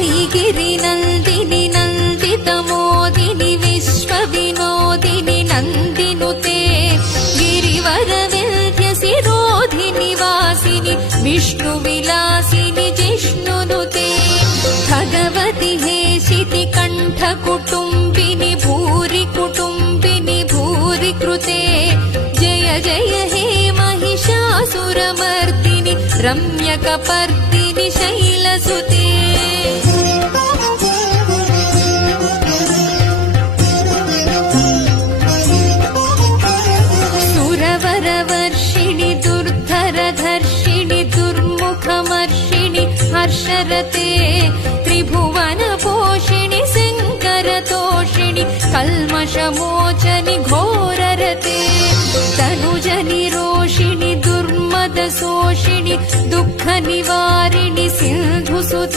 वैगिरिनन्दिनि नन्दितमोदिनि विश्वविनोदिनि नन्दिनुते गिरिवरविन्ध्यसिरोधिनि वासिनि विष्णुविलासिनि जिष्णुनुते भगवति हेशिति कण्ठकुटुम्बिनि भूरि कुटुम्बिनि भूरि कृते जय जय हे महिषासुरमर्दिनि रम्यकपर्दिनि शैलसुते सुरवरवर्षिणि दुर्धरधर्षिणि दुर्मुखमर्षिणि हर्षरते त्रिभुवनपोषिणि सिंहरतोषिणि कल्मषमोचनि घोररते तनुजनिरोषिणि दुर्मदशोषिणि दुःखनिवारिणि सिन्धुसुते